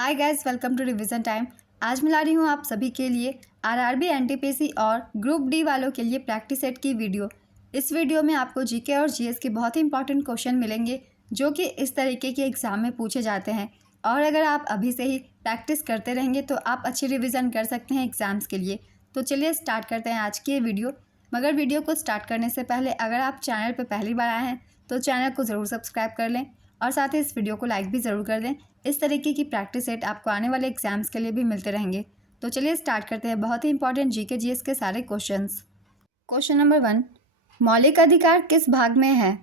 Hi guys, welcome to revision time. आज मैं ला रही हूँ आप सभी के लिए आरआरबी, एनटीपीसी और ग्रुप डी वालों के लिए प्रैक्टिस सेट की वीडियो। इस वीडियो में आपको जीके और जीएस के बहुत ही इंपॉर्टेंट क्वेश्चन मिलेंगे जो कि इस तरीके के एग्जाम में पूछे जाते हैं। और अगर आप अभी से ही प्रैक्टिस करते रहेंगे तो आप अच्छी रिविज़न कर सकते हैं एग्ज़ाम्स के लिए। तो चलिए स्टार्ट करते हैं आज की ये वीडियो। मगर वीडियो को स्टार्ट करने से पहले अगर आप चैनल पर पहली बार आए हैं तो चैनल को ज़रूर सब्सक्राइब कर लें और साथ ही इस वीडियो को लाइक भी ज़रूर कर दें। इस तरीके की प्रैक्टिस सेट आपको आने वाले एग्जाम्स के लिए भी मिलते रहेंगे। तो चलिए स्टार्ट करते हैं बहुत ही इंपॉर्टेंट जीके जीएस के सारे क्वेश्चंस। क्वेश्चन नंबर 1, मौलिक अधिकार किस भाग में है?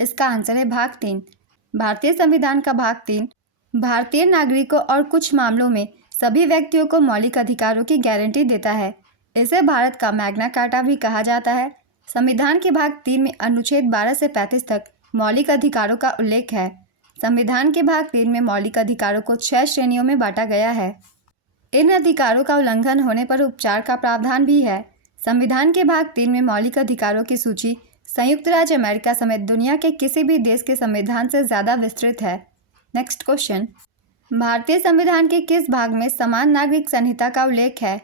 इसका आंसर है भाग 3। भारतीय संविधान का भाग 3 भारतीय नागरिकों और कुछ मामलों में सभी व्यक्तियों को मौलिक अधिकारों की गारंटी देता है। इसे भारत का मैग्ना कार्टा भी कहा जाता है। संविधान के भाग 3 में अनुच्छेद 12 से 35 तक मौलिक अधिकारों का उल्लेख है। संविधान के भाग 3 में मौलिक अधिकारों को 6 श्रेणियों में बांटा गया है। इन अधिकारों का उल्लंघन होने पर उपचार का प्रावधान भी है। संविधान के भाग 3 में मौलिक अधिकारों की सूची संयुक्त राज्य अमेरिका समेत दुनिया के किसी भी देश के संविधान से ज़्यादा विस्तृत है। नेक्स्ट क्वेश्चन, भारतीय संविधान के किस भाग में समान नागरिक संहिता का उल्लेख है?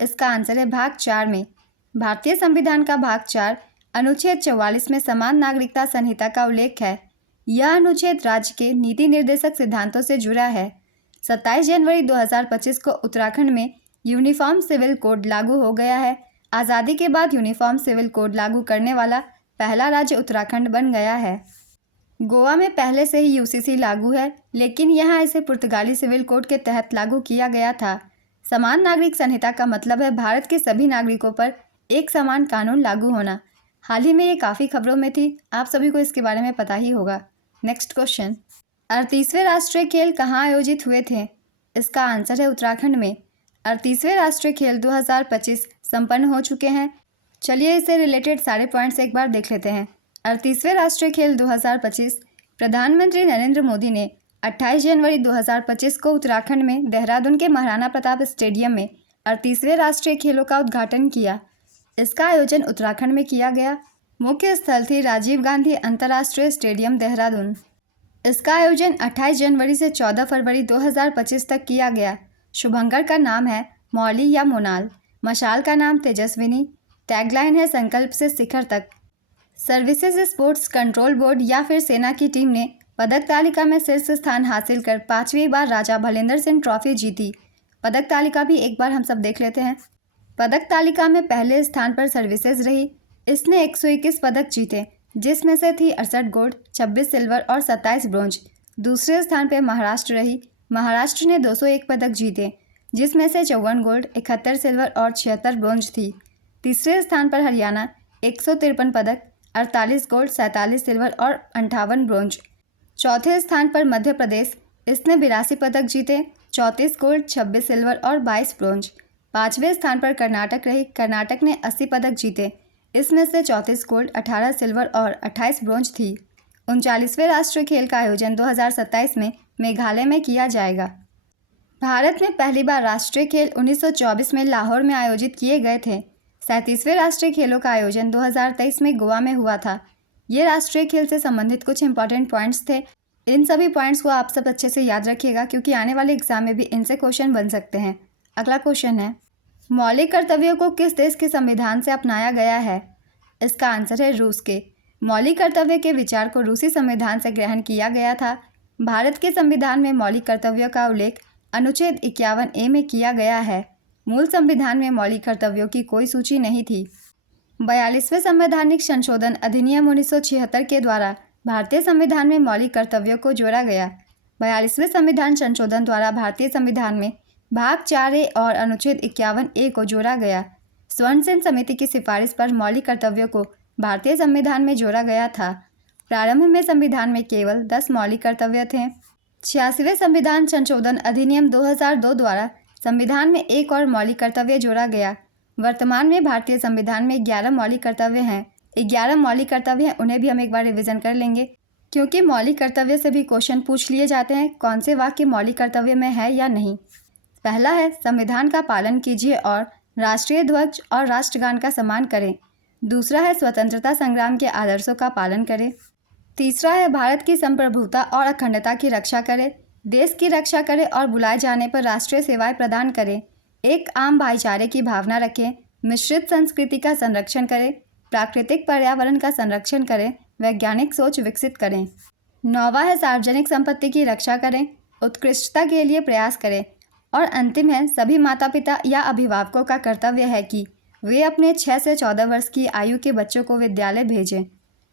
इसका आंसर है भाग 4 में। भारतीय संविधान का भाग 4 अनुच्छेद 44 में समान नागरिकता संहिता का उल्लेख है। यह अनुच्छेद राज्य के नीति निर्देशक सिद्धांतों से जुड़ा है। 27 जनवरी 2025 को उत्तराखंड में यूनिफॉर्म सिविल कोड लागू हो गया है। आज़ादी के बाद यूनिफॉर्म सिविल कोड लागू करने वाला पहला राज्य उत्तराखंड बन गया है। गोवा में पहले से ही यूसीसी लागू है, लेकिन यहाँ इसे पुर्तगाली सिविल कोड के तहत लागू किया गया था। समान नागरिक संहिता का मतलब है भारत के सभी नागरिकों पर एक समान कानून लागू होना। हाल ही में ये काफ़ी खबरों में थी, आप सभी को इसके बारे में पता ही होगा। नेक्स्ट क्वेश्चन, 38वें राष्ट्रीय खेल कहाँ आयोजित हुए थे? इसका आंसर है उत्तराखंड में। 38वें राष्ट्रीय खेल 2025 संपन्न हो चुके हैं। चलिए इससे रिलेटेड सारे पॉइंट्स एक बार देख लेते हैं। 38वें राष्ट्रीय खेल 2025 प्रधानमंत्री नरेंद्र मोदी ने 28 जनवरी 2025 को उत्तराखंड में देहरादून के महाराणा प्रताप स्टेडियम में 38वें राष्ट्रीय खेलों का उद्घाटन किया। इसका आयोजन उत्तराखंड में किया गया। मुख्य स्थल थी राजीव गांधी अंतर्राष्ट्रीय स्टेडियम देहरादून। इसका आयोजन 28 जनवरी से 14 फरवरी 2025 तक किया गया। शुभंकर का नाम है मौली या मोनाल। मशाल का नाम तेजस्विनी। टैगलाइन है संकल्प से शिखर तक। सर्विसेज स्पोर्ट्स कंट्रोल बोर्ड या फिर सेना की टीम ने पदक तालिका में शीर्ष स्थान हासिल कर 5वीं बार राजा भलेंद्र सिंह ट्रॉफी जीती। पदक तालिका भी एक बार हम सब देख लेते हैं। पदक तालिका में पहले स्थान पर सर्विसेज रही। इसने 121 पदक जीते, जिसमें से थी 68 गोल्ड, 26 सिल्वर और 27 ब्रोंज। दूसरे स्थान पर महाराष्ट्र रही। महाराष्ट्र ने 201 पदक जीते, जिसमें से 54 गोल्ड, 71 सिल्वर और 76 ब्रोंज थी। तीसरे स्थान पर हरियाणा 153 पदक, 48 गोल्ड, 47 सिल्वर और 58 ब्रोंज। चौथे स्थान पर मध्य प्रदेश, इसने 82 पदक जीते, 34 गोल्ड, 26 सिल्वर और 22 ब्रोंज। पाँचवें स्थान पर कर्नाटक रही। कर्नाटक ने 80 पदक जीते, इसमें से 34 गोल्ड, 18 सिल्वर और 28 ब्रोंज थी। 39वें राष्ट्रीय खेल का आयोजन 2027 में मेघालय में किया जाएगा। भारत में पहली बार राष्ट्रीय खेल 1924 में लाहौर में आयोजित किए गए थे। 37वें राष्ट्रीय खेलों का आयोजन 2023 में गोवा में हुआ था। ये राष्ट्रीय खेल से संबंधित कुछ इंपॉर्टेंट पॉइंट्स थे। इन सभी पॉइंट्स को आप सब अच्छे से याद रखिएगा, क्योंकि आने वाले एग्जाम में भी इनसे क्वेश्चन बन सकते हैं। अगला क्वेश्चन है, मौलिक कर्तव्यों को किस देश के संविधान से अपनाया गया है? इसका आंसर है रूस के। मौलिक कर्तव्य के विचार को रूसी संविधान से ग्रहण किया गया था। भारत के संविधान में मौलिक कर्तव्यों का उल्लेख अनुच्छेद 51A में किया गया है। मूल संविधान में मौलिक कर्तव्यों की कोई सूची नहीं थी। 42वें संवैधानिक संशोधन अधिनियम 1976 के द्वारा भारतीय संविधान में मौलिक कर्तव्यों को जोड़ा गया। 42वें संविधान संशोधन द्वारा भारतीय संविधान में भाग 4A और अनुच्छेद 51A को जोड़ा गया। स्वर्ण सेन समिति की सिफारिश पर मौलिक कर्तव्यों को भारतीय संविधान में जोड़ा गया था। प्रारंभ में संविधान में केवल 10 मौलिक कर्तव्य थे। 86वें संविधान संशोधन अधिनियम 2002 द्वारा संविधान में एक और मौलिक कर्तव्य जोड़ा गया। वर्तमान में भारतीय संविधान में 11 मौलिक कर्तव्य हैं। 11 मौलिक कर्तव्य हैं, उन्हें भी हम एक बार रिविजन कर लेंगे, क्योंकि मौलिक कर्तव्य से भी क्वेश्चन पूछ लिए जाते हैं कौन से वाक्य मौलिक कर्तव्य में है या नहीं। पहला है संविधान का पालन कीजिए और राष्ट्रीय ध्वज और राष्ट्रगान का सम्मान करें। दूसरा है स्वतंत्रता संग्राम के आदर्शों का पालन करें। तीसरा है भारत की संप्रभुता और अखंडता की रक्षा करें। देश की रक्षा करें और बुलाए जाने पर राष्ट्रीय सेवाएं प्रदान करें। एक आम भाईचारे की भावना रखें। मिश्रित संस्कृति का संरक्षण करें। प्राकृतिक पर्यावरण का संरक्षण करें। वैज्ञानिक सोच विकसित करें। 9वां है सार्वजनिक संपत्ति की रक्षा करें। उत्कृष्टता के लिए प्रयास करें। और अंतिम है सभी माता पिता या अभिभावकों का कर्तव्य है कि वे अपने 6 से 14 वर्ष की आयु के बच्चों को विद्यालय भेजें।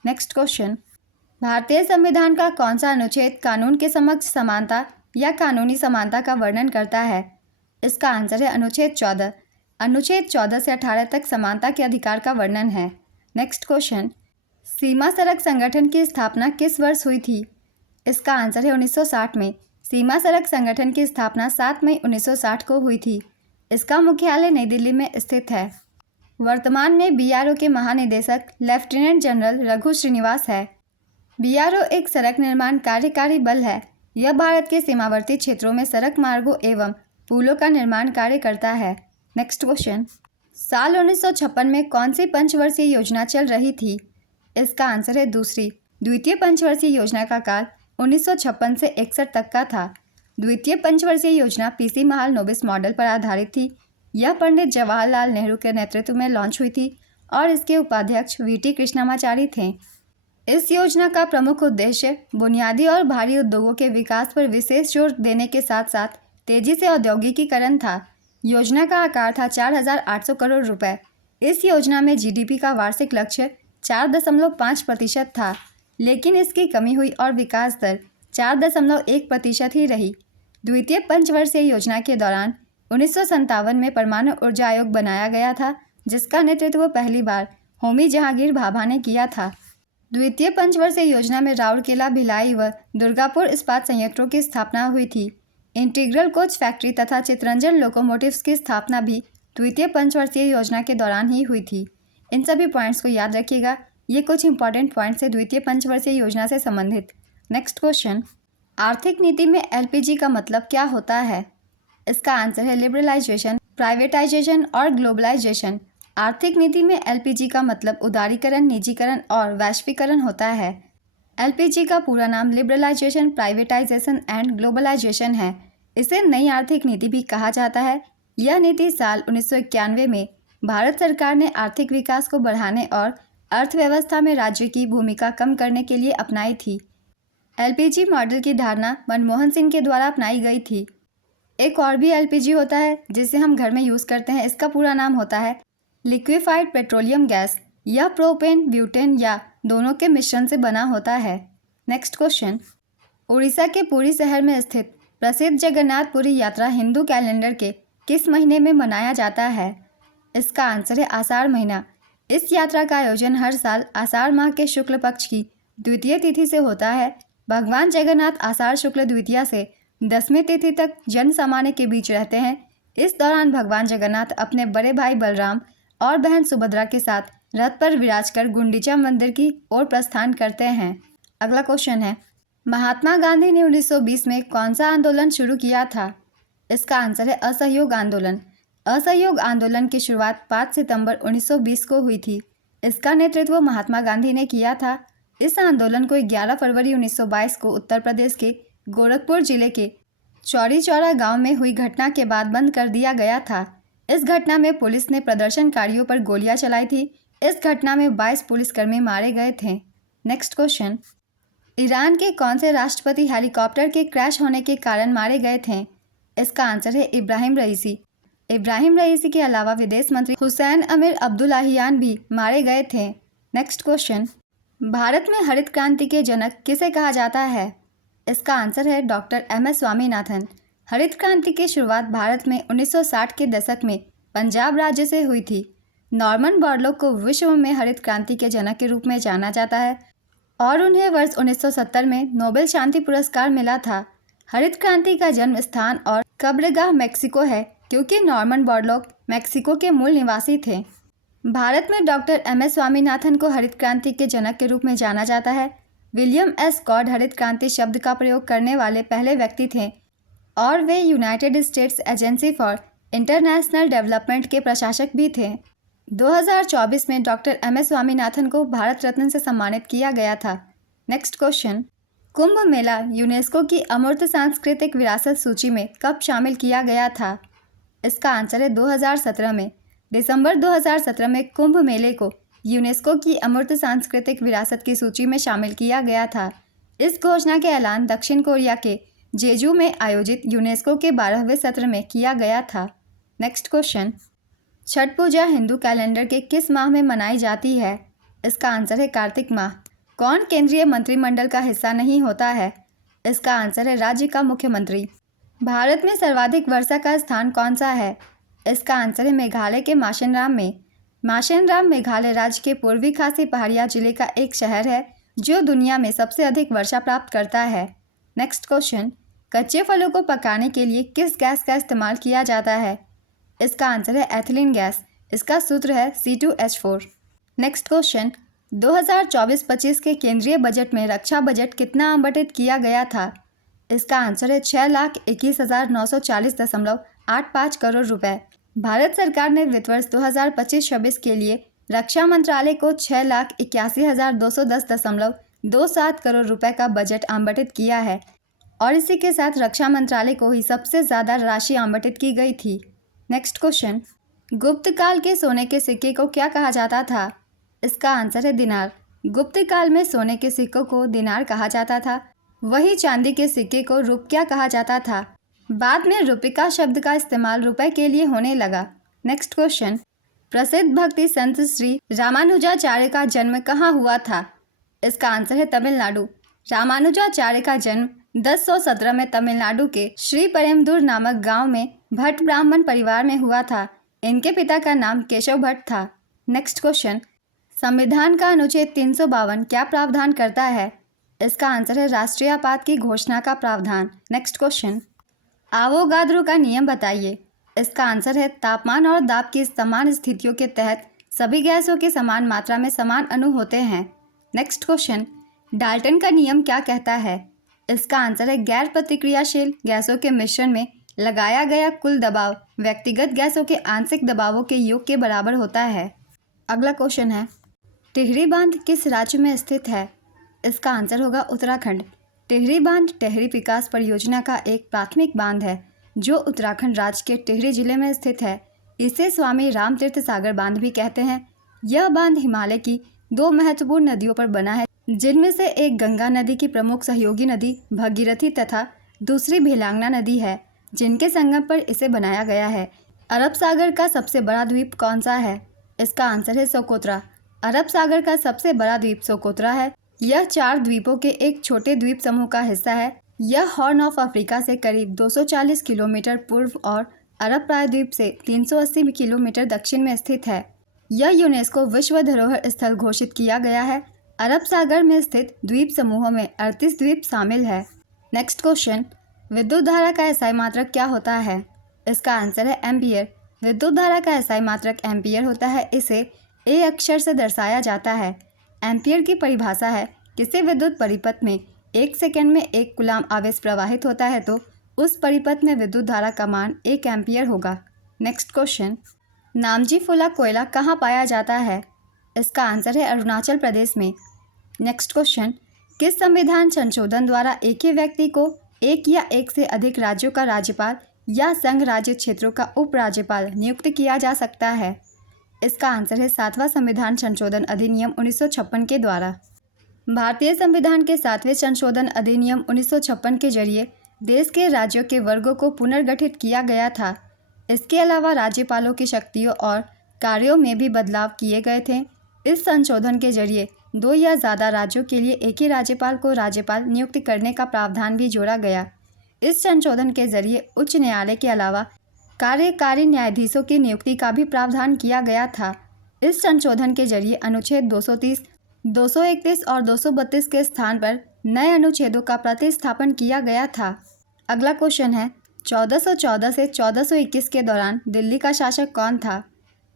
नेक्स्ट क्वेश्चन, भारतीय संविधान का कौन सा अनुच्छेद कानून के समक्ष समानता या कानूनी समानता का वर्णन करता है? इसका आंसर है अनुच्छेद 14। अनुच्छेद 14 से 18 तक समानता के अधिकार का वर्णन है। नेक्स्ट क्वेश्चन, सीमा सड़क संगठन की स्थापना किस वर्ष हुई थी? इसका आंसर है 1960 में। सीमा सड़क संगठन की स्थापना 7 मई 1960 को हुई थी। इसका मुख्यालय नई दिल्ली में स्थित है। वर्तमान में बीआरओ के महानिदेशक लेफ्टिनेंट जनरल रघु श्रीनिवास है। बीआरओ एक सड़क निर्माण कार्यकारी बल है। यह भारत के सीमावर्ती क्षेत्रों में सड़क मार्गों एवं पुलों का निर्माण कार्य करता है। नेक्स्ट क्वेश्चन, साल 1956 में कौन सी पंचवर्षीय योजना चल रही थी? इसका आंसर है दूसरी। द्वितीय पंचवर्षीय योजना का काल 1956 से 61 तक का था। द्वितीय पंचवर्षीय योजना पीसी महालनोबिस मॉडल पर आधारित थी। यह पंडित जवाहरलाल नेहरू के नेतृत्व में लॉन्च हुई थी और इसके उपाध्यक्ष वीटी कृष्णमाचारी थे। इस योजना का प्रमुख उद्देश्य बुनियादी और भारी उद्योगों के विकास पर विशेष जोर देने के साथ साथ तेजी से औद्योगिकीकरण था। योजना का आकार था 4,800 करोड़ रुपए। इस योजना में जीडीपी का वार्षिक लक्ष्य 4.5% था, लेकिन इसकी कमी हुई और विकास दर 4.1% ही रही। द्वितीय पंचवर्षीय योजना के दौरान 1957 में परमाणु ऊर्जा आयोग बनाया गया था, जिसका नेतृत्व पहली बार होमी जहांगीर भाभा ने किया था। द्वितीय पंचवर्षीय योजना में राउरकेला, भिलाई व दुर्गापुर इस्पात संयंत्रों की स्थापना हुई थी। इंटीग्रल कोच फैक्ट्री तथा चितरंजन लोकोमोटिव्स की स्थापना भी द्वितीय पंचवर्षीय योजना के दौरान ही हुई थी। इन सभी पॉइंट्स को याद रखिएगा। ये कुछ इंपॉर्टेंट पॉइंट्स है द्वितीय पंचवर्षीय योजना से संबंधित। नेक्स्ट क्वेश्चन, आर्थिक नीति में एलपीजी का मतलब क्या होता है? इसका आंसर है लिबरलाइजेशन, प्राइवेटाइजेशन और ग्लोबलाइजेशन। आर्थिक नीति में एलपीजी का मतलब उदारीकरण, निजीकरण और वैश्वीकरण होता है। एलपीजी का पूरा नाम लिबरलाइजेशन, प्राइवेटाइजेशन एंड ग्लोबलाइजेशन है। इसे नई आर्थिक नीति भी कहा जाता है। यह नीति साल 1991 में भारत सरकार ने आर्थिक विकास को बढ़ाने और अर्थव्यवस्था में राज्य की भूमिका कम करने के लिए अपनाई थी। एलपीजी मॉडल की धारणा मनमोहन सिंह के द्वारा अपनाई गई थी। एक और भी एलपीजी होता है जिसे हम घर में यूज़ करते हैं। इसका पूरा नाम होता है लिक्विफाइड पेट्रोलियम गैस। यह प्रोपेन, ब्यूटेन या दोनों के मिश्रण से बना होता है। नेक्स्ट क्वेश्चन, उड़ीसा के पुरी शहर में स्थित प्रसिद्ध जगन्नाथपुरी यात्रा हिंदू कैलेंडर के किस महीने में मनाया जाता है? इसका आंसर है आषाढ़ महीना। इस यात्रा का आयोजन हर साल आषाढ़ माह के शुक्ल पक्ष की द्वितीय तिथि से होता है। भगवान जगन्नाथ आषाढ़ शुक्ल द्वितीया से 10वीं तिथि तक जन सामान्य के बीच रहते हैं। इस दौरान भगवान जगन्नाथ अपने बड़े भाई बलराम और बहन सुभद्रा के साथ रथ पर विराजकर गुंडीचा मंदिर की ओर प्रस्थान करते हैं। अगला क्वेश्चन है, महात्मा गांधी ने 1920 में कौन सा आंदोलन शुरू किया था? इसका आंसर है असहयोग आंदोलन। असहयोग आंदोलन की शुरुआत 5 सितंबर 1920 को हुई थी। इसका नेतृत्व महात्मा गांधी ने किया था। इस आंदोलन को 11 फरवरी 1922 को उत्तर प्रदेश के गोरखपुर जिले के चौरी चौरा गांव में हुई घटना के बाद बंद कर दिया गया था। इस घटना में पुलिस ने प्रदर्शनकारियों पर गोलियां चलाई थी। इस घटना में 22 पुलिसकर्मी मारे गए थे। नेक्स्ट क्वेश्चन, ईरान के कौन से राष्ट्रपति हेलीकॉप्टर के क्रैश होने के कारण मारे गए थे? इसका आंसर है इब्राहिम रईसी। इब्राहिम रईसी के अलावा विदेश मंत्री हुसैन अमीर अब्दुल्लाहियान भी मारे गए थे। नेक्स्ट क्वेश्चन, भारत में हरित क्रांति के जनक किसे कहा जाता है? इसका आंसर है डॉक्टर एम.एस. स्वामीनाथन। हरित क्रांति की शुरुआत भारत में 1960 के दशक में पंजाब राज्य से हुई थी। नॉर्मन बोरलॉग को विश्व में हरित क्रांति के जनक के रूप में जाना जाता है और उन्हें वर्ष 1970 में नोबेल शांति पुरस्कार मिला था। हरित क्रांति का जन्म स्थान और कब्रगाह मेक्सिको है, क्योंकि नॉर्मन बोरलॉग मेक्सिको के मूल निवासी थे। भारत में डॉक्टर एम.एस. स्वामीनाथन को हरित क्रांति के जनक के रूप में जाना जाता है। William S. कॉड हरित क्रांति शब्द का प्रयोग करने वाले पहले व्यक्ति थे और वे United States Agency for International Development के प्रशासक भी थे। 2024 में डॉक्टर एम.एस. स्वामीनाथन को भारत रत्न से सम्मानित किया गया था। Next question, Kumbh Mela UNESCO की अमूर्त सांस्कृतिक विरासत सूची में कब शामिल किया गया था? इसका आंसर है 2017 में। दिसंबर 2017 में कुंभ मेले को यूनेस्को की अमूर्त सांस्कृतिक विरासत की सूची में शामिल किया गया था। इस घोषणा के ऐलान दक्षिण कोरिया के जेजू में आयोजित यूनेस्को के 12वें सत्र में किया गया था। नेक्स्ट क्वेश्चन, छठ पूजा हिंदू कैलेंडर के किस माह में मनाई जाती है? इसका आंसर है कार्तिक माह। कौन केंद्रीय मंत्रिमंडल का हिस्सा नहीं होता है? इसका आंसर है राज्य का मुख्यमंत्री। भारत में सर्वाधिक वर्षा का स्थान कौन सा है? इसका आंसर है मेघालय के माशेनराम में। माशेनराम मेघालय राज्य के पूर्वी खासी पहाड़िया जिले का एक शहर है जो दुनिया में सबसे अधिक वर्षा प्राप्त करता है। नेक्स्ट क्वेश्चन, कच्चे फलों को पकाने के लिए किस गैस का इस्तेमाल किया जाता है? इसका आंसर है एथिलीन गैस। इसका सूत्र है C2H4। नेक्स्ट क्वेश्चन, 2024-25 के केंद्रीय बजट में रक्षा बजट कितना आवंटित किया गया था? इसका आंसर है 6,21,940.85 करोड़ रुपए। भारत सरकार ने वित्त वर्ष 2025-26 के लिए रक्षा मंत्रालय को 6,81,210.27 करोड़ रुपए का बजट आवंटित किया है और इसी के साथ रक्षा मंत्रालय को ही सबसे ज़्यादा राशि आवंटित की गई थी। नेक्स्ट क्वेश्चन, गुप्त काल के सोने के सिक्के को क्या कहा जाता था? इसका आंसर है दिनार। गुप्त काल में सोने के सिक्कों को दिनार कहा जाता था, वहीं चांदी के सिक्के को रुपया कहा जाता था। बाद में रुपिका शब्द का इस्तेमाल रुपए के लिए होने लगा। नेक्स्ट क्वेश्चन, प्रसिद्ध भक्ति संत श्री रामानुजाचार्य का जन्म कहाँ हुआ था? इसका आंसर है तमिलनाडु। रामानुजाचार्य का जन्म 1017 में तमिलनाडु के श्री पेरुम्बदूर नामक गांव में भट्ट ब्राह्मण परिवार में हुआ था। इनके पिता का नाम केशव भट्ट था। नेक्स्ट क्वेश्चन, संविधान का अनुच्छेद 352 क्या प्रावधान करता है? इसका आंसर है राष्ट्रीय आपात की घोषणा का प्रावधान। नेक्स्ट क्वेश्चन, आवोगाद्रो का नियम बताइए। इसका आंसर है तापमान और दाब की समान स्थितियों के तहत सभी गैसों की समान मात्रा में समान अणु होते हैं। नेक्स्ट क्वेश्चन, डाल्टन का नियम क्या कहता है? इसका आंसर है गैर प्रतिक्रियाशील गैसों के मिश्रण में लगाया गया कुल दबाव व्यक्तिगत गैसों के आंशिक दबावों के योग के बराबर होता है। अगला क्वेश्चन है, टिहरी बांध किस राज्य में स्थित है? इसका आंसर होगा उत्तराखंड। टिहरी बांध टिहरी विकास परियोजना का एक प्राथमिक बांध है जो उत्तराखंड राज्य के टिहरी जिले में स्थित है। इसे स्वामी रामतीर्थ सागर बांध भी कहते हैं। यह बांध हिमालय की 2 महत्वपूर्ण नदियों पर बना है, जिनमें से एक गंगा नदी की प्रमुख सहयोगी नदी भगीरथी तथा दूसरी भेलांगना नदी है, जिनके संगम पर इसे बनाया गया है। अरब सागर का सबसे बड़ा द्वीप कौन सा है? इसका आंसर है सोकोत्रा। अरब सागर का सबसे बड़ा द्वीप सोकोत्रा है। यह 4 द्वीपों के एक छोटे द्वीप समूह का हिस्सा है। यह हॉर्न ऑफ अफ्रीका से करीब 240 किलोमीटर पूर्व और अरब प्रायद्वीप से 380 किलोमीटर दक्षिण में स्थित है। यह यूनेस्को विश्व धरोहर स्थल घोषित किया गया है। अरब सागर में स्थित द्वीप समूहों में 38 द्वीप शामिल है। नेक्स्ट क्वेश्चन, विद्युत धारा का एसआई मात्रक क्या होता है? इसका आंसर है एम्पियर। विद्युत धारा का एसआई मात्रक एम्पियर होता है। इसे ए अक्षर से दर्शाया जाता है। एम्पियर की परिभाषा है, किसी विद्युत परिपथ में 1 सेकंड में 1 कूलाम आवेश प्रवाहित होता है तो उस परिपथ में विद्युत धारा का मान 1 एम्पियर होगा। नेक्स्ट क्वेश्चन, नामजी फुला कोयला कहाँ पाया जाता है? इसका आंसर है अरुणाचल प्रदेश में। नेक्स्ट क्वेश्चन, किस संविधान संशोधन द्वारा एक ही व्यक्ति को एक या एक से अधिक राज्यों का राज्यपाल या संघ राज्य क्षेत्रों का उपराज्यपाल नियुक्त किया जा सकता है? इसका आंसर है 7वां संविधान संशोधन अधिनियम 1956 के द्वारा। भारतीय संविधान के 7वें संशोधन अधिनियम 1956 के जरिए देश के राज्यों के वर्गों को पुनर्गठित किया गया था। इसके अलावा राज्यपालों की शक्तियों और कार्यों में भी बदलाव किए गए थे। इस संशोधन के जरिए 2 या ज़्यादा राज्यों के लिए एक ही राज्यपाल को राज्यपाल नियुक्त करने का प्रावधान भी जोड़ा गया। इस संशोधन के जरिए उच्च न्यायालय के अलावा कार्यकारी न्यायाधीशों की नियुक्ति का भी प्रावधान किया गया था। इस संशोधन के जरिए अनुच्छेद 230, 231 और 232 के स्थान पर नए अनुच्छेदों का प्रतिस्थापन किया गया था। अगला क्वेश्चन है, 1414 से 1421 के दौरान दिल्ली का शासक कौन था?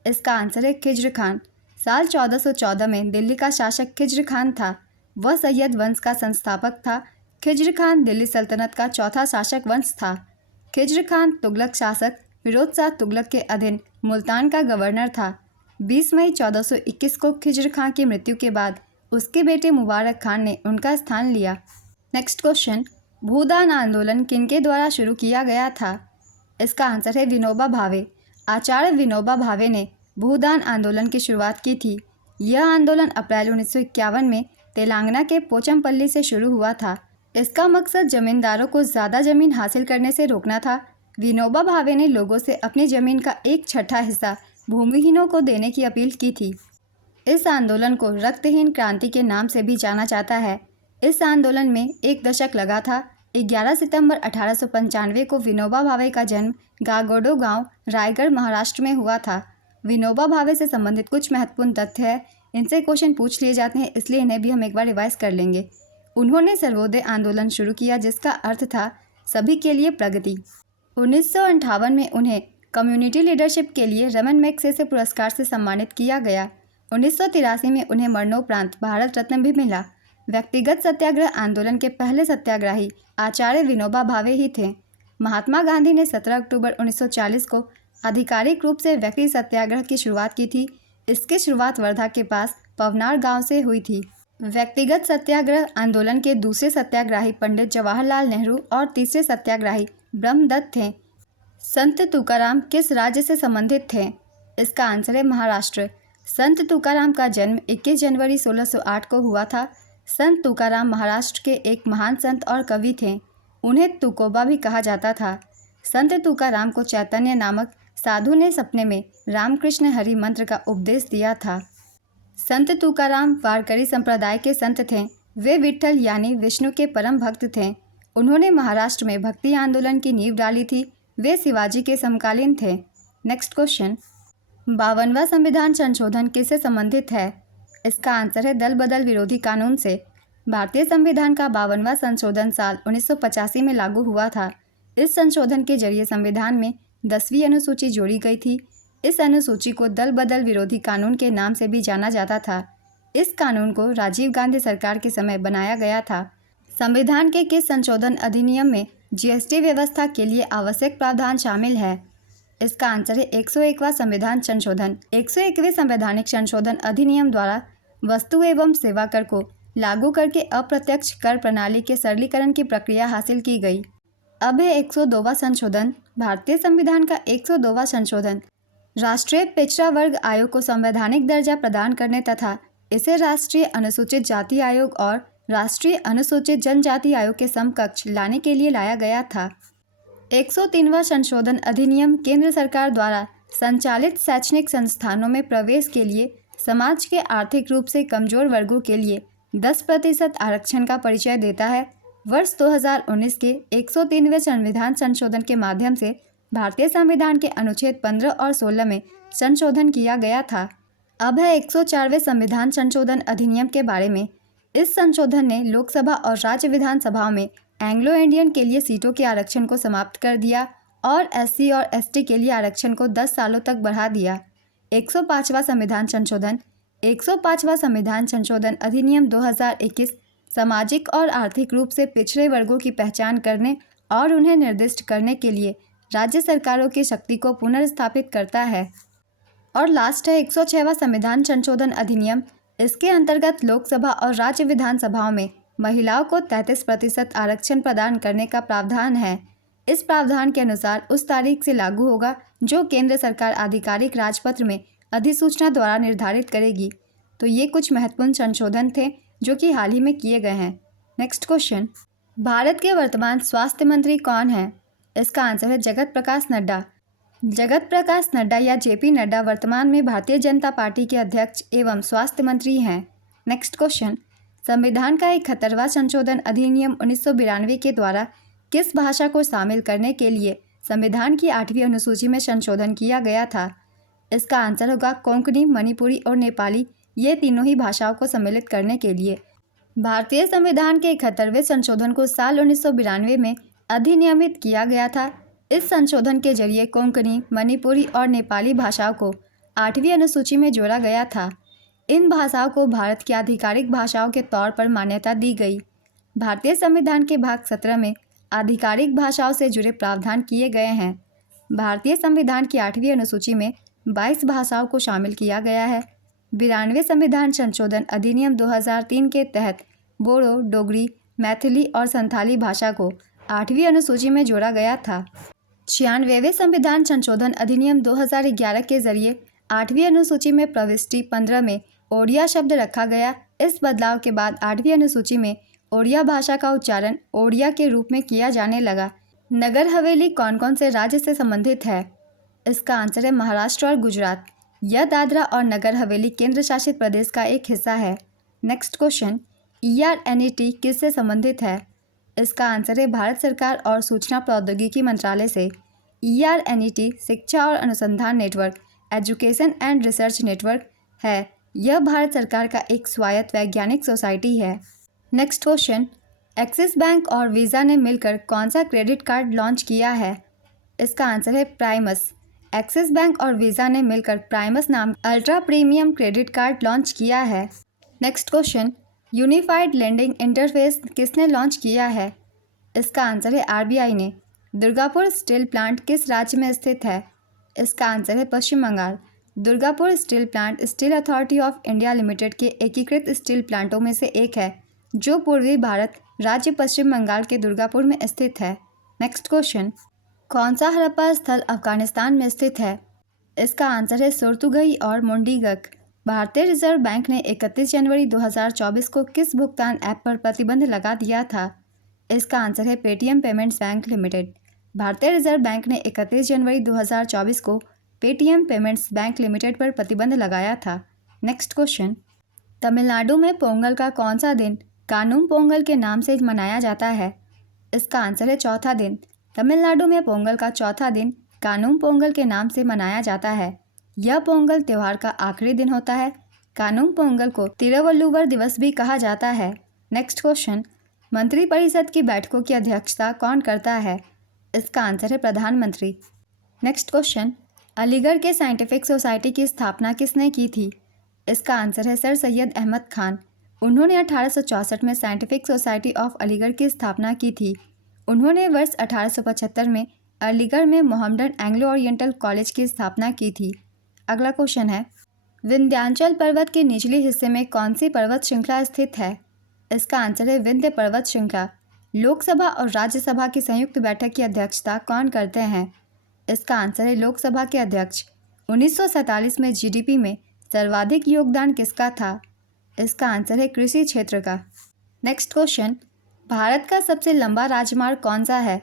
इसका आंसर है खिज्र खान। साल 1414 में दिल्ली का शासक खिज्र खान था। वह सैयद वंश का संस्थापक था। खिज्र खान दिल्ली सल्तनत का चौथा शासक वंश था। खिज्र खान तुगलक शासक फिरोज शाह तुगलक के अधीन मुल्तान का गवर्नर था। 20 मई 1421 को खिज्र खान की मृत्यु के बाद उसके बेटे मुबारक खान ने उनका स्थान लिया। नेक्स्ट क्वेश्चन, भूदान आंदोलन किनके द्वारा शुरू किया गया था? इसका आंसर है विनोबा भावे। आचार्य विनोबा भावे ने भूदान आंदोलन की शुरुआत की थी। यह आंदोलन अप्रैल 1951 में तेलंगाना के पोचमपल्ली से शुरू हुआ था। इसका मकसद जमींदारों को ज़्यादा ज़मीन हासिल करने से रोकना था। विनोबा भावे ने लोगों से अपनी ज़मीन का 1/6 हिस्सा भूमिहीनों को देने की अपील की थी। इस आंदोलन को रक्तहीन क्रांति के नाम से भी जाना जाता है। इस आंदोलन में 1 दशक लगा था। 11 सितंबर 1895 को विनोबा भावे का जन्म गागोडो गांव, रायगढ़, महाराष्ट्र में हुआ था। विनोबा भावे से संबंधित कुछ महत्वपूर्ण तथ्य है, इनसे क्वेश्चन पूछ लिए जाते हैं, इसलिए इन्हें भी हम एक बार रिवाइज कर लेंगे। उन्होंने सर्वोदय आंदोलन शुरू किया, जिसका अर्थ था सभी के लिए प्रगति। 1958 में उन्हें कम्युनिटी लीडरशिप के लिए रमन मैग्सेसे पुरस्कार से सम्मानित किया गया। 1983 में उन्हें मरणोपरांत भारत रत्न भी मिला। व्यक्तिगत सत्याग्रह आंदोलन के पहले सत्याग्रही आचार्य विनोबा भावे ही थे। महात्मा गांधी ने 17 अक्टूबर 1940 को आधिकारिक रूप से व्यक्ति सत्याग्रह की शुरुआत की थी। इसकी शुरुआत वर्धा के पास पवनार गांव से हुई थी। व्यक्तिगत सत्याग्रह आंदोलन के दूसरे सत्याग्रही पंडित जवाहरलाल नेहरू और तीसरे सत्याग्रही ब्रह्मदत्त थे। संत तुकाराम किस राज्य से संबंधित थे? इसका आंसर है महाराष्ट्र। संत तुकाराम का जन्म 21 जनवरी 1608 को हुआ था। संत तुकाराम महाराष्ट्र के एक महान संत और कवि थे। उन्हें तुकोबा भी कहा जाता था। संत तुकाराम को चैतन्य नामक साधु ने सपने में रामकृष्ण हरि मंत्र का उपदेश दिया था। संत तुकाराम वारकरी संप्रदाय के संत थे। वे विट्ठल यानी विष्णु के परम भक्त थे। उन्होंने महाराष्ट्र में भक्ति आंदोलन की नींव डाली थी। वे शिवाजी के समकालीन थे। नेक्स्ट क्वेश्चन, 52वां संविधान संशोधन किससे संबंधित है? इसका आंसर है दल बदल विरोधी कानून से। भारतीय संविधान का 52वां संशोधन साल 1985 में लागू हुआ था। इस संशोधन के जरिए संविधान में 10वीं अनुसूची जोड़ी गई थी। इस अनुसूची को दल बदल विरोधी कानून के नाम से भी जाना जाता था। इस कानून को राजीव गांधी सरकार के समय बनाया गया था। संविधान के किस संशोधन अधिनियम में जीएसटी व्यवस्था के लिए आवश्यक प्रावधान शामिल है? इसका आंसर है 101वां संविधान संशोधन। 101वें संवैधानिक संशोधन अधिनियम द्वारा वस्तु एवं सेवा कर को लागू करके अप्रत्यक्ष कर प्रणाली के सरलीकरण की प्रक्रिया हासिल की गई। अब है 102वां संशोधन। भारतीय संविधान का 102वां संशोधन राष्ट्रीय पिछड़ा वर्ग आयोग को संवैधानिक दर्जा प्रदान करने तथा इसे राष्ट्रीय अनुसूचित जाति आयोग और राष्ट्रीय अनुसूचित जनजाति आयोग के समकक्ष लाने के लिए लाया गया था। 103वां संशोधन अधिनियम केंद्र सरकार द्वारा संचालित शैक्षणिक संस्थानों में प्रवेश के लिए समाज के आर्थिक रूप से कमजोर वर्गों के लिए 10% आरक्षण का परिचय देता है। वर्ष 2019 के 103वें संविधान संशोधन के माध्यम से भारतीय संविधान के अनुच्छेद 15 और 16 में संशोधन किया गया था। अब है 104वें संविधान संशोधन अधिनियम के बारे में। इस संशोधन ने लोकसभा और राज्य विधानसभाओं में एंग्लो इंडियन के लिए सीटों के आरक्षण को समाप्त कर दिया और एससी और एसटी के लिए आरक्षण को 10 सालों तक बढ़ा दिया। 105वां संविधान संशोधन 105वां संविधान संशोधन अधिनियम 2021 सामाजिक और आर्थिक रूप से पिछड़े वर्गों की पहचान करने और उन्हें निर्दिष्ट करने के लिए राज्य सरकारों की शक्ति को पुनर्स्थापित करता है। और लास्ट है 106वां संविधान संशोधन अधिनियम। इसके अंतर्गत लोकसभा और राज्य विधानसभाओं में महिलाओं को 33% आरक्षण प्रदान करने का प्रावधान है। इस प्रावधान के अनुसार उस तारीख से लागू होगा जो केंद्र सरकार आधिकारिक राजपत्र में अधिसूचना द्वारा निर्धारित करेगी। तो ये कुछ महत्वपूर्ण संशोधन थे जो कि हाल ही में किए गए हैं। नेक्स्ट क्वेश्चन, भारत के वर्तमान स्वास्थ्य मंत्री कौन है? इसका आंसर है जगत प्रकाश नड्डा। जगत प्रकाश नड्डा या जेपी नड्डा वर्तमान में भारतीय जनता पार्टी के अध्यक्ष एवं स्वास्थ्य मंत्री हैं। नेक्स्ट क्वेश्चन, संविधान का 71वां संशोधन अधिनियम 1992 के द्वारा किस भाषा को शामिल करने के लिए संविधान की 8वीं अनुसूची में संशोधन किया गया था? इसका आंसर होगा कोंकणी, मणिपुरी और नेपाली, ये तीनों ही भाषाओं को सम्मिलित करने के लिए। भारतीय संविधान के 71वें संशोधन को साल 1992 में अधिनियमित किया गया था। इस संशोधन के जरिए कोंकणी, मणिपुरी और नेपाली भाषाओं को 8वीं अनुसूची में जोड़ा गया था। इन भाषाओं को भारत की आधिकारिक भाषाओं के तौर पर मान्यता दी गई। भारतीय संविधान के भाग 17 में आधिकारिक भाषाओं से जुड़े प्रावधान किए गए हैं। भारतीय संविधान की 8वीं अनुसूची में 22 भाषाओं को शामिल किया गया है। 92वें संविधान संशोधन अधिनियम 2003 के तहत बोडो, डोगरी, मैथिली और संथाली भाषा को 8वीं अनुसूची में जोड़ा गया था। 96वें संविधान संशोधन अधिनियम 2011 के जरिए 8वीं अनुसूची में प्रविष्टि 15 में ओडिया शब्द रखा गया। इस बदलाव के बाद 8वीं अनुसूची में ओडिया भाषा का उच्चारण ओडिया के रूप में किया जाने लगा। नगर हवेली कौन कौन से राज्य से संबंधित है? इसका आंसर है महाराष्ट्र और गुजरात। यह दादरा और नगर हवेली केंद्र शासित प्रदेश का एक हिस्सा है। नेक्स्ट क्वेश्चन, ERNET किससे संबंधित है? इसका आंसर है भारत सरकार और सूचना प्रौद्योगिकी मंत्रालय से। ERNET शिक्षा और अनुसंधान network, education and research network है। यह भारत सरकार का एक स्वायत्त वैज्ञानिक सोसाइटी है। नेक्स्ट क्वेश्चन, एक्सिस बैंक और वीज़ा ने मिलकर कौन सा क्रेडिट कार्ड लॉन्च किया है? इसका आंसर है प्राइमस। एक्सिस बैंक और वीज़ा ने मिलकर प्राइमस नाम ultra premium credit card launch किया है। Next question, unified lending interface किसने लॉन्च किया है? इसका आंसर है RBI ने। दुर्गापुर स्टील प्लांट किस राज्य में स्थित है? इसका आंसर है Paschim Bangal. Durgapur steel plant steel authority of India limited के एकीकृत स्टील प्लांटों में से एक है जो पूर्वी भारत राज्य पश्चिम बंगाल के दुर्गापुर में स्थित है। नेक्स्ट क्वेश्चन, कौन सा हड़प्पा स्थल अफगानिस्तान में स्थित है? इसका आंसर है सुरतुगई और मुंडीगक। भारतीय रिजर्व बैंक ने 31 जनवरी 2024 को किस भुगतान ऐप पर प्रतिबंध लगा दिया था? इसका आंसर है पेटीएम पेमेंट्स बैंक लिमिटेड। भारतीय रिजर्व बैंक ने 31 जनवरी 2024 को पेटीएम पेमेंट्स बैंक लिमिटेड पर प्रतिबंध लगाया था। नेक्स्ट क्वेश्चन, तमिलनाडु में पोंगल का कौन सा दिन कानुम पोंगल के नाम से मनाया जाता है? इसका आंसर है चौथा दिन। तमिलनाडु में पोंगल का चौथा दिन कानुम पोंगल के नाम से मनाया जाता है। यह पोंगल त्यौहार का आखिरी दिन होता है। कानुम पोंगल को तिरुवल्लुवर दिवस भी कहा जाता है। नेक्स्ट क्वेश्चन, मंत्रिपरिषद की बैठकों की अध्यक्षता कौन करता है? इसका आंसर है प्रधानमंत्री। नेक्स्ट क्वेश्चन, अलीगढ़ के साइंटिफिक सोसाइटी की स्थापना किसने की थी? इसका आंसर है सर सैयद अहमद खान। उन्होंने 1864 में साइंटिफिक सोसाइटी ऑफ अलीगढ़ की स्थापना की थी। उन्होंने वर्ष 1875 में अलीगढ़ में मोहम्मडन एंग्लो ओरिएंटल कॉलेज की स्थापना की थी। अगला क्वेश्चन है, विंध्याचल पर्वत के निचले हिस्से में कौन सी पर्वत श्रृंखला स्थित है? इसका आंसर है विंध्य पर्वत श्रृंखला। लोकसभा और राज्यसभा की संयुक्त बैठक की अध्यक्षता कौन करते हैं? इसका आंसर है लोकसभा के अध्यक्ष। 1947 में GDP में सर्वाधिक योगदान किसका था? इसका आंसर है कृषि क्षेत्र का। नेक्स्ट क्वेश्चन, भारत का सबसे लंबा राजमार्ग कौन सा है?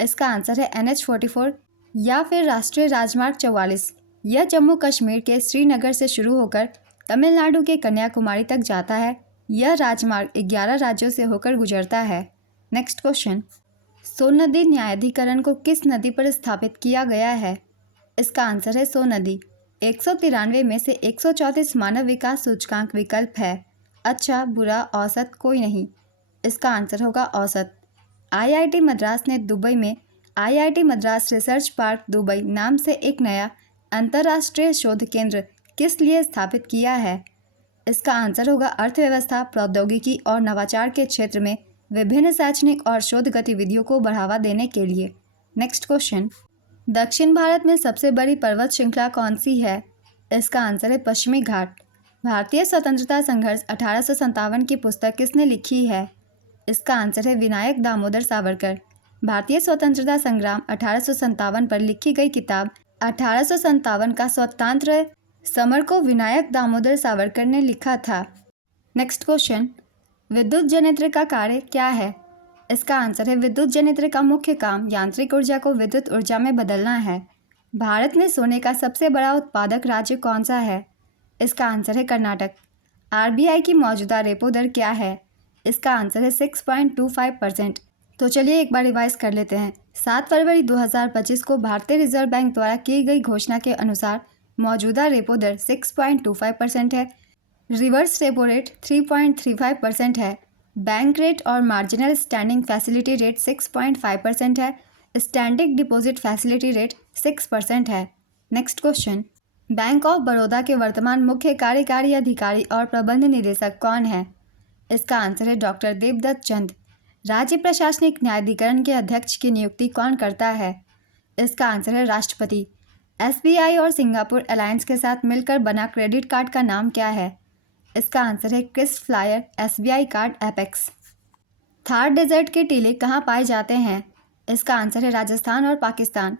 इसका आंसर है NH-44 या फिर राष्ट्रीय राजमार्ग 44। यह जम्मू कश्मीर के श्रीनगर से शुरू होकर तमिलनाडु के कन्याकुमारी तक जाता है। यह राजमार्ग 11 राज्यों से होकर गुजरता है। नेक्स्ट क्वेश्चन, सोन नदी न्यायाधिकरण को किस नदी पर स्थापित किया गया है? इसका आंसर है सोन नदी। 193 में से 134 मानव विकास सूचकांक विकल्प है। अच्छा, बुरा, औसत, कोई नहीं। इसका आंसर होगा औसत। IIT मद्रास ने दुबई में IIT Madras research park Dubai नाम से एक नया अंतर्राष्ट्रीय शोध केंद्र किस लिए स्थापित किया है? इसका आंसर होगा अर्थव्यवस्था, प्रौद्योगिकी और नवाचार के क्षेत्र में विभिन्न शैक्षणिक और शोध गतिविधियों को बढ़ावा देने के लिए। नेक्स्ट क्वेश्चन, दक्षिण भारत में सबसे बड़ी पर्वत श्रृंखला कौन सी है? इसका आंसर है पश्चिमी घाट। भारतीय स्वतंत्रता संघर्ष 1857 की पुस्तक किसने लिखी है? इसका आंसर है विनायक दामोदर सावरकर। भारतीय स्वतंत्रता संग्राम 1857 पर लिखी गई किताब 1857 का स्वतंत्र समर को विनायक दामोदर सावरकर ने लिखा था। नेक्स्ट क्वेश्चन, विद्युत जनरेटर का कार्य क्या है? इसका आंसर है विद्युत जनरेटर का मुख्य काम यांत्रिक ऊर्जा को विद्युत ऊर्जा में बदलना है। भारत में सोने का सबसे बड़ा उत्पादक राज्य कौन सा है? इसका आंसर है कर्नाटक। RBI की मौजूदा रेपो दर क्या है? इसका आंसर है 6.25%। तो चलिए एक बार रिवाइज कर लेते हैं। 7 फरवरी 2025 को भारतीय रिजर्व बैंक द्वारा की गई घोषणा के अनुसार मौजूदा रेपो दर 6.25% है। रिवर्स रेपो रेट 3.35% है। बैंक रेट और मार्जिनल स्टैंडिंग फैसिलिटी रेट 6.5% है। स्टैंडिंग डिपॉजिट फैसिलिटी रेट 6% है। Next question, bank of Baroda के वर्तमान मुख्य कार्यकारी अधिकारी और प्रबंध निदेशक कौन है? इसका आंसर है डॉक्टर देवदत्त चंद। राज्य प्रशासनिक न्यायाधिकरण के अध्यक्ष की नियुक्ति कौन करता है? इसका आंसर है राष्ट्रपति। SBI और सिंगापुर अलायंस के साथ मिलकर बना क्रेडिट कार्ड का नाम क्या है? इसका आंसर है Kris Flyer SBI card apex. Thar desert के टीले कहाँ पाए जाते हैं? इसका आंसर है राजस्थान और पाकिस्तान।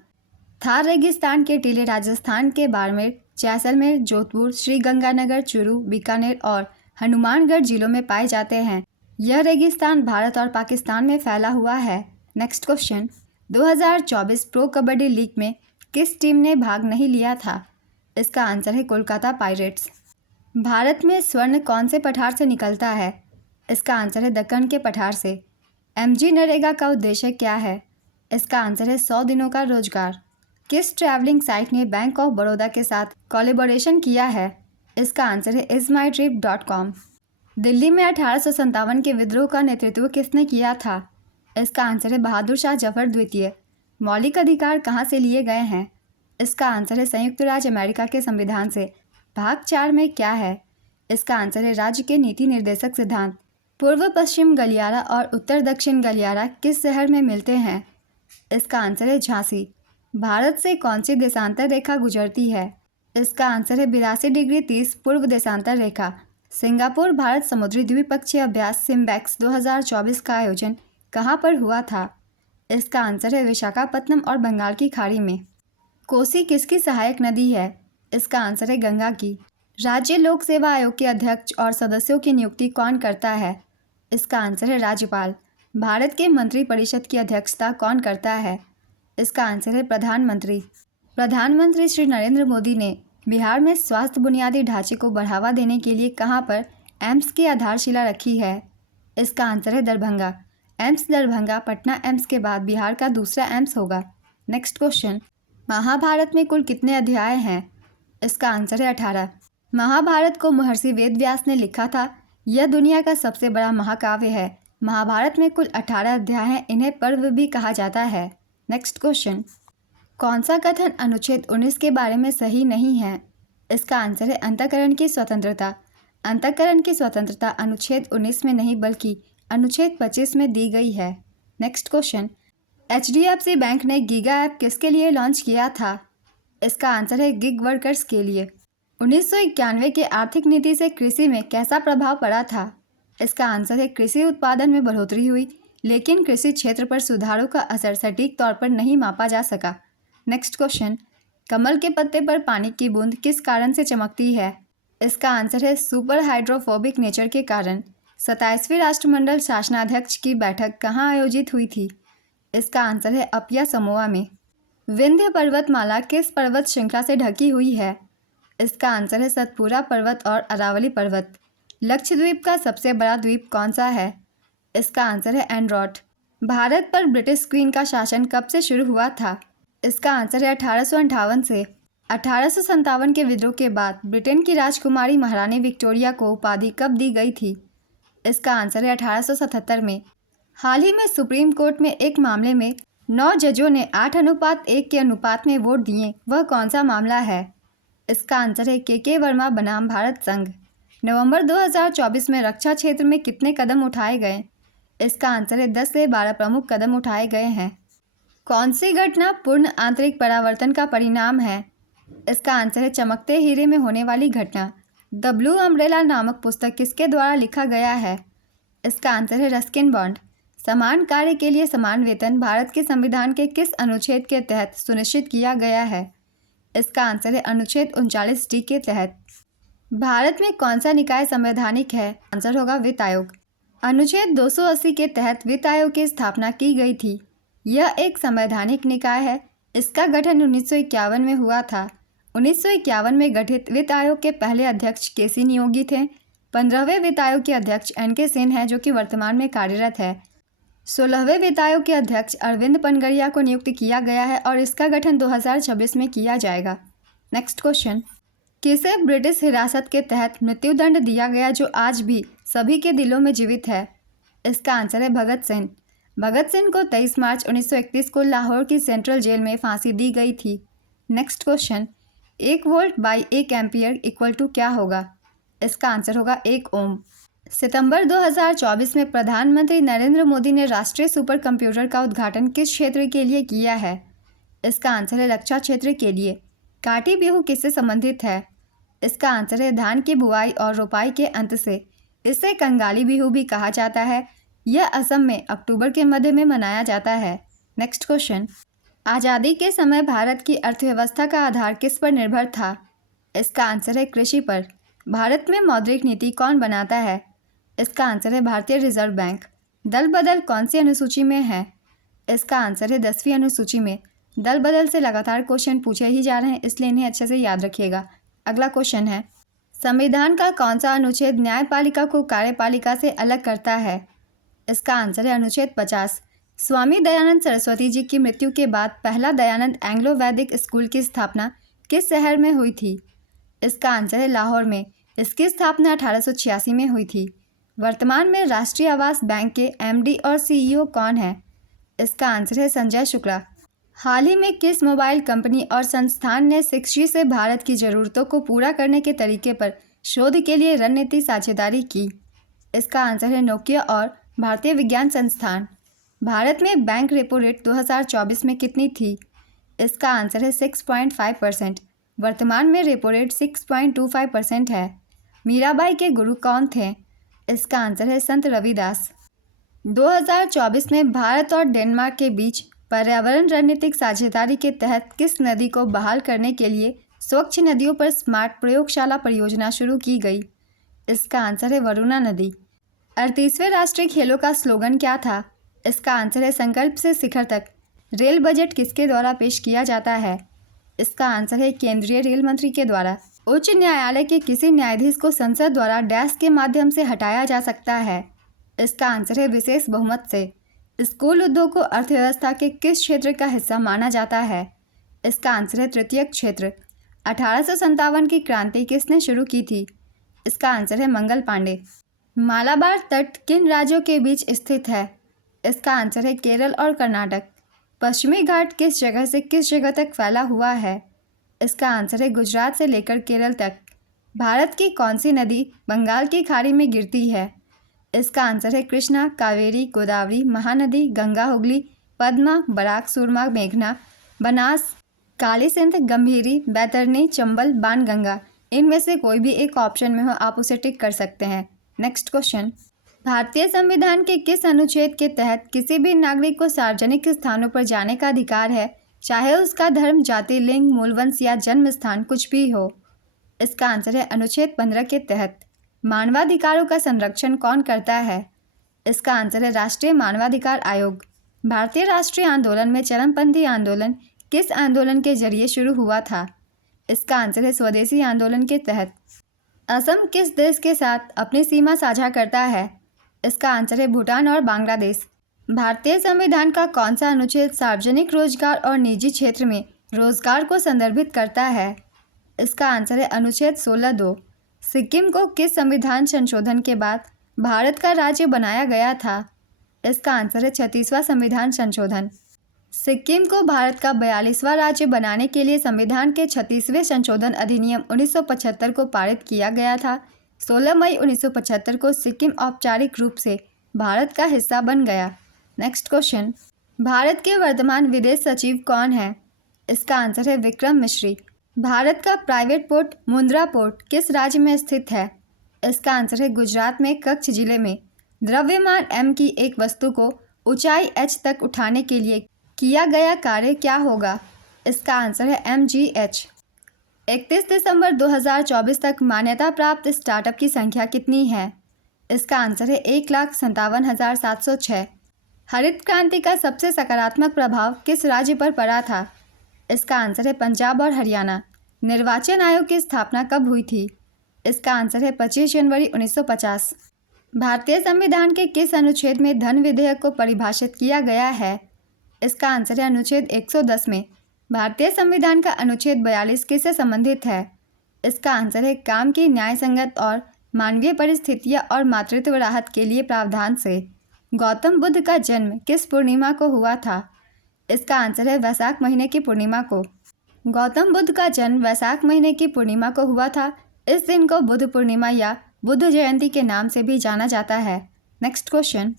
थार रेगिस्तान के टीले राजस्थान के बाड़मेर, जैसलमेर, जोधपुर, श्रीगंगानगर, चूरू, बीकानेर और हनुमानगढ़ जिलों में पाए जाते हैं। यह रेगिस्तान भारत और पाकिस्तान में फैला हुआ है। Next question, 2024 pro kabaddi league में किस टीम ने भाग नहीं लिया था? इसका आंसर है कोलकाता पायरेट्स। भारत में स्वर्ण कौन से पठार से निकलता है? इसका आंसर है दक्कन के पठार से। एमजी नरेगा का उद्देश्य क्या है? इसका आंसर है 100 दिनों का रोजगार। किस ट्रैवलिंग साइट ने बैंक ऑफ बड़ौदा के साथ कोलैबोरेशन किया है? इसका आंसर है ismytrip.com। दिल्ली में 1857 के विद्रोह का नेतृत्व किसने किया था? इसका आंसर है बहादुर शाह जफर द्वितीय। मौलिक अधिकार कहाँ से लिए गए हैं? इसका आंसर है संयुक्त राज्य अमेरिका के संविधान से। भाग 4 में क्या है? इसका आंसर है राज्य के नीति निर्देशक सिद्धांत। पूर्व पश्चिम गलियारा और उत्तर दक्षिण गलियारा किस शहर में मिलते हैं? इसका आंसर है झांसी। भारत से कौन सी देशांतर रेखा गुजरती है? इसका आंसर है 82 डिग्री 30 पूर्व देशांतर रेखा। सिंगापुर भारत समुद्री द्विपक्षीय अभ्यास सिम्बैक्स 2024 का आयोजन कहाँ पर हुआ था? इसका आंसर है विशाखापत्तनम और बंगाल की खाड़ी में। कोसी किसकी सहायक नदी है? इसका आंसर है गंगा की। राज्य लोक सेवा आयोग के अध्यक्ष और सदस्यों की नियुक्ति कौन करता है? इसका आंसर है राज्यपाल। भारत के मंत्रिपरिषद की अध्यक्षता कौन करता है? इसका आंसर है प्रधानमंत्री। प्रधानमंत्री श्री नरेंद्र मोदी ने बिहार में स्वास्थ्य बुनियादी ढांचे को बढ़ावा देने के लिए कहां पर एम्स की आधारशिला रखी है? इसका आंसर है दरभंगा। एम्स दरभंगा पटना एम्स के बाद बिहार का दूसरा एम्स होगा। नेक्स्ट क्वेश्चन, महाभारत में कुल कितने अध्याय हैं? इसका आंसर है 18। महाभारत को महर्षि वेदव्यास ने लिखा था। यह दुनिया का सबसे बड़ा महाकाव्य है। महाभारत में कुल 18 अध्याय हैं। इन्हें पर्व भी कहा जाता है। नेक्स्ट क्वेश्चन, कौन सा कथन अनुच्छेद 19 के बारे में सही नहीं है? इसका आंसर है अंतःकरण की स्वतंत्रता। अंतःकरण की स्वतंत्रता अनुच्छेद 19 में नहीं बल्कि अनुच्छेद 25 में दी गई है। नेक्स्ट क्वेश्चन, HDFC बैंक ने गीगा ऐप किसके लिए लॉन्च किया था? इसका आंसर है गिग वर्कर्स के लिए। 1991 के आर्थिक नीति से कृषि में कैसा प्रभाव पड़ा था? इसका आंसर है कृषि उत्पादन में बढ़ोतरी हुई, लेकिन कृषि क्षेत्र पर सुधारों का असर सटीक तौर पर नहीं मापा जा सका। नेक्स्ट क्वेश्चन, कमल के पत्ते पर पानी की बूंद किस कारण से चमकती है? इसका आंसर है सुपर हाइड्रोफोबिक नेचर के कारण। 27वीं राष्ट्रमंडल शासनाध्यक्ष की बैठक कहाँ आयोजित हुई थी? इसका आंसर है अपिया समोआ में। विंध्य पर्वतमाला किस पर्वत श्रृंखला से ढकी हुई है? इसका आंसर है सतपुरा पर्वत और अरावली पर्वत। लक्षद्वीप का सबसे बड़ा द्वीप कौन सा है? इसका आंसर है एंड्रोट। भारत पर ब्रिटिश क्वीन का शासन कब से शुरू हुआ था? इसका आंसर है 1858 से। 1857 के विद्रोह के बाद ब्रिटेन की राजकुमारी महारानी विक्टोरिया को उपाधि कब दी गई थी? इसका आंसर है 1877 में। हाल ही में सुप्रीम कोर्ट में एक मामले में 9 जजों ने 8:1 के अनुपात में वोट दिए। वह कौन सा मामला है? इसका आंसर है के वर्मा बनाम भारत संघ। नवंबर 2024 में रक्षा क्षेत्र में कितने कदम उठाए गए? इसका आंसर है 10 से 12 प्रमुख कदम उठाए गए हैं। कौन सी घटना पूर्ण आंतरिक परावर्तन का परिणाम है? इसका आंसर है चमकते हीरे में होने वाली घटना। द ब्लू अम्ब्रेला नामक पुस्तक किसके द्वारा लिखा गया है? इसका आंसर है रस्किन बॉन्ड। समान कार्य के लिए समान वेतन भारत के संविधान के किस अनुच्छेद के तहत सुनिश्चित किया गया है? इसका आंसर है अनुच्छेद 39D के तहत। भारत में कौन सा निकाय संवैधानिक है? आंसर होगा वित्त आयोग। अनुच्छेद 280 के तहत वित्त आयोग की स्थापना की गई थी। यह एक संवैधानिक निकाय है। इसका गठन 1951 में हुआ था। 1951 में गठित वित्त आयोग के पहले अध्यक्ष केसी नियोगी थे। 15वें वित्त आयोग के अध्यक्ष NK सेन है, जो कि वर्तमान में कार्यरत है। 16वें वित्त आयोग के अध्यक्ष अरविंद पनगड़िया को नियुक्त किया गया है और इसका गठन 2026 में किया जाएगा। नेक्स्ट क्वेश्चन, किसे ब्रिटिश हिरासत के तहत मृत्युदंड दिया गया जो आज भी सभी के दिलों में जीवित है? इसका आंसर है भगत सिंह। भगत सिंह को 23 मार्च 1931 को लाहौर की सेंट्रल जेल में फांसी दी गई थी। Next question, 1 volt by 1 ampere equal to क्या होगा? इसका आंसर होगा 1 ओम। सितंबर 2024 में प्रधानमंत्री नरेंद्र मोदी ने राष्ट्रीय सुपर कंप्यूटर का उद्घाटन किस क्षेत्र के लिए किया है? इसका आंसर है रक्षा क्षेत्र के लिए। काटी बिहू किससे संबंधित है? इसका आंसर है धान की बुआई और रोपाई के अंत से। इसे कंगाली बिहू भी कहा जाता है। यह असम में अक्टूबर के मध्य में मनाया जाता है। नेक्स्ट क्वेश्चन, आज़ादी के समय भारत की अर्थव्यवस्था का आधार किस पर निर्भर था? इसका आंसर है कृषि पर। भारत में मौद्रिक नीति कौन बनाता है? इसका आंसर है भारतीय रिजर्व बैंक। दल बदल कौन सी अनुसूची में है? इसका आंसर है 10वीं अनुसूची में। दल बदल से लगातार क्वेश्चन पूछे ही जा रहे हैं, इसलिए इन्हें अच्छे से याद रखिएगा। अगला क्वेश्चन है, संविधान का कौन सा अनुच्छेद न्यायपालिका को कार्यपालिका से अलग करता है? इसका आंसर है अनुच्छेद 50। स्वामी दयानंद सरस्वती जी की मृत्यु के बाद पहला दयानंद एंग्लो वैदिक स्कूल की स्थापना किस शहर में हुई थी? इसका आंसर है लाहौर में। इसकी स्थापना 1886 में हुई थी। वर्तमान में राष्ट्रीय आवास बैंक के एमडी और सीईओ कौन है? इसका आंसर है संजय शुक्ला। हाल ही में किस मोबाइल कंपनी और संस्थान ने 6G से भारत की ज़रूरतों को पूरा करने के तरीके पर शोध के लिए रणनीति साझेदारी की? इसका आंसर है नोकिया और भारतीय विज्ञान संस्थान। भारत में बैंक रेपो रेट 2024 में कितनी थी? इसका आंसर है 6.5%। वर्तमान में रेपो रेट 6.25% है। मीराबाई के गुरु कौन थे? इसका आंसर है संत रविदास। 2024 में भारत और डेनमार्क के बीच पर्यावरण रणनीतिक साझेदारी के तहत किस नदी को बहाल करने के लिए स्वच्छ नदियों पर स्मार्ट प्रयोगशाला परियोजना शुरू की गई? इसका आंसर है वरुणा नदी। 38वें राष्ट्रीय खेलों का स्लोगन क्या था? इसका आंसर है संकल्प से शिखर तक। रेल बजट किसके द्वारा पेश किया जाता है? इसका आंसर है केंद्रीय रेल मंत्री के द्वारा। उच्च न्यायालय के किसी न्यायाधीश को संसद द्वारा डैश के माध्यम से हटाया जा सकता है? इसका आंसर है विशेष बहुमत से। स्कूल उद्योग को अर्थव्यवस्था के किस क्षेत्र का हिस्सा माना जाता है? इसका आंसर है तृतीयक क्षेत्र। 1857 की क्रांति किसने शुरू की थी? इसका आंसर है मंगल पांडे। मालाबार तट किन राज्यों के बीच स्थित है? इसका आंसर है केरल और कर्नाटक। पश्चिमी घाट किस जगह से किस जगह तक फैला हुआ है? इसका आंसर है गुजरात से लेकर केरल तक। भारत की कौन सी नदी बंगाल की खाड़ी में गिरती है? इसका आंसर है कृष्णा, कावेरी, गोदावरी, महानदी, गंगा, हुगली, पद्मा, बराक, सुरमा, मेघना, बनास, काली सिंध, गंभीरी, बैतरनी, चंबल, बाणगंगा। इनमें से कोई भी एक ऑप्शन में हो, आप उसे टिक कर सकते हैं। नेक्स्ट क्वेश्चन, भारतीय संविधान के किस अनुच्छेद के तहत किसी भी नागरिक को सार्वजनिक स्थानों पर जाने का अधिकार है, चाहे उसका धर्म, जाति, लिंग, मूलवंश या जन्म स्थान कुछ भी हो? इसका आंसर है अनुच्छेद 15 के तहत। मानवाधिकारों का संरक्षण कौन करता है? इसका आंसर है राष्ट्रीय मानवाधिकार आयोग। भारतीय राष्ट्रीय आंदोलन में चरमपंथी आंदोलन किस आंदोलन के जरिए शुरू हुआ था? इसका आंसर है स्वदेशी आंदोलन के तहत। असम किस देश के साथ अपनी सीमा साझा करता है? इसका आंसर है भूटान और बांग्लादेश। भारतीय संविधान का कौन सा अनुच्छेद सार्वजनिक रोजगार और निजी क्षेत्र में रोजगार को संदर्भित करता है? इसका आंसर है अनुच्छेद 16(2). सिक्किम को किस संविधान संशोधन के बाद भारत का राज्य बनाया गया था? इसका आंसर है 36वां संविधान संशोधन। सिक्किम को भारत का 42वां राज्य बनाने के लिए संविधान के 36वें संशोधन अधिनियम 1975 को पारित किया गया था। 16 मई 1975 को सिक्किम औपचारिक रूप से भारत का हिस्सा बन गया। नेक्स्ट क्वेश्चन, भारत के वर्तमान विदेश सचिव कौन है? इसका आंसर है विक्रम मिश्री। भारत का प्राइवेट पोर्ट मुंद्रा पोर्ट किस राज्य में स्थित है? इसका आंसर है गुजरात में कच्छ जिले में। द्रव्यमान m की एक वस्तु को ऊंचाई h तक उठाने के लिए किया गया कार्य क्या होगा? इसका आंसर है mgh। 31 दिसंबर 2024 तक मान्यता प्राप्त स्टार्टअप की संख्या कितनी है? इसका आंसर है 1,57,706। हरित क्रांति का सबसे सकारात्मक प्रभाव किस राज्य पर पड़ा था? इसका आंसर है पंजाब और हरियाणा। निर्वाचन आयोग की स्थापना कब हुई थी? इसका आंसर है 25 जनवरी 1950। भारतीय संविधान के किस अनुच्छेद में धन विधेयक को परिभाषित किया गया है? इसका आंसर है अनुच्छेद 110 में। भारतीय संविधान का अनुच्छेद 42 किससे संबंधित है? इसका आंसर है काम की न्यायसंगत और मानवीय परिस्थितियां और मातृत्व राहत के लिए प्रावधान से। गौतम बुद्ध का जन्म किस पूर्णिमा को हुआ था? इसका आंसर है वैशाख महीने की पूर्णिमा को। गौतम बुद्ध का जन्म वैशाख महीने की पूर्णिमा को हुआ था। इस दिन को बुद्ध पूर्णिमा या बुद्ध जयंती के नाम से भी जाना जाता है। नेक्स्ट क्वेश्चन,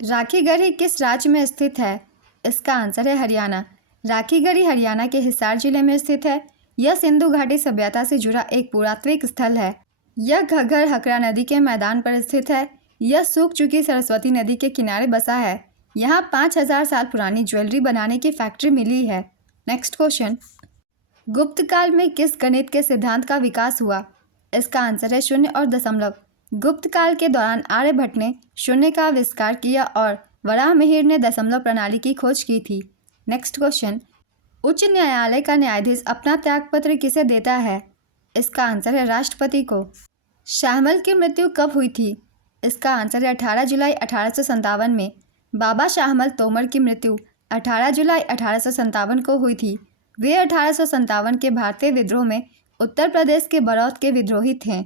राखीगढ़ी किस राज्य में स्थित है? इसका आंसर है हरियाणा। राखीगढ़ी हरियाणा के हिसार जिले में स्थित है। यह सिंधु घाटी सभ्यता से जुड़ा एक पुरातात्विक स्थल है। यह घग्गर हकरा नदी के मैदान पर स्थित है। यह सूख चुकी सरस्वती नदी के किनारे बसा है। यहाँ 5000 साल पुरानी ज्वेलरी बनाने की फैक्ट्री मिली है। नेक्स्ट क्वेश्चन, गुप्त काल में किस गणित के सिद्धांत का विकास हुआ? इसका आंसर है शून्य और दशमलव। गुप्त काल के दौरान आर्यभट्ट ने शून्य का आविष्कार किया और वराहमिहिर ने दशमलव प्रणाली की खोज की थी। नेक्स्ट क्वेश्चन, उच्च न्यायालय का न्यायाधीश अपना त्यागपत्र किसे देता है? इसका आंसर है राष्ट्रपति को। शाहमल की मृत्यु कब हुई थी? इसका आंसर है 18 जुलाई 1857 में। बाबा शाहमल तोमर की मृत्यु 18 जुलाई 1857 को हुई थी। वे 1857 के भारतीय विद्रोह में उत्तर प्रदेश के बड़ौद के विद्रोही थे।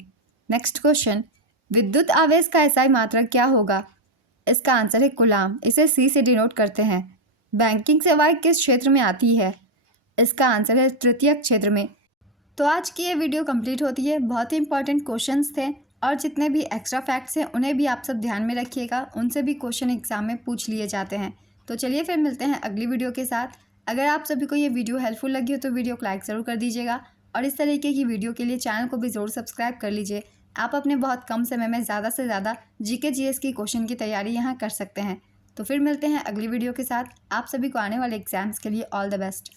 नेक्स्ट क्वेश्चन, विद्युत आवेश का एसआई मात्रक क्या होगा? इसका आंसर है कूलाम। इसे सी से डिनोट करते हैं। बैंकिंग सेवाएं किस क्षेत्र में आती है? इसका आंसर है तृतीयक क्षेत्र में। तो आज की ये वीडियो कंप्लीट होती है। बहुत ही इंपॉर्टेंट क्वेश्चंस थे और जितने भी एक्स्ट्रा फैक्ट्स हैं उन्हें भी आप सब ध्यान में रखिएगा। उनसे भी क्वेश्चन एग्जाम में पूछ लिए जाते हैं। तो चलिए फिर मिलते हैं अगली वीडियो के साथ। अगर आप सभी को ये वीडियो हेल्पफुल लगी हो तो वीडियो को लाइक ज़रूर कर दीजिएगा और इस तरीके की वीडियो के लिए चैनल को भी ज़रूर सब्सक्राइब कर लीजिए। आप अपने बहुत कम समय में ज़्यादा से ज़्यादा जीके जीएस की क्वेश्चन की तैयारी यहाँ कर सकते हैं। तो फिर मिलते हैं अगली वीडियो के साथ। आप सभी को आने वाले एग्जाम्स के लिए ऑल द बेस्ट।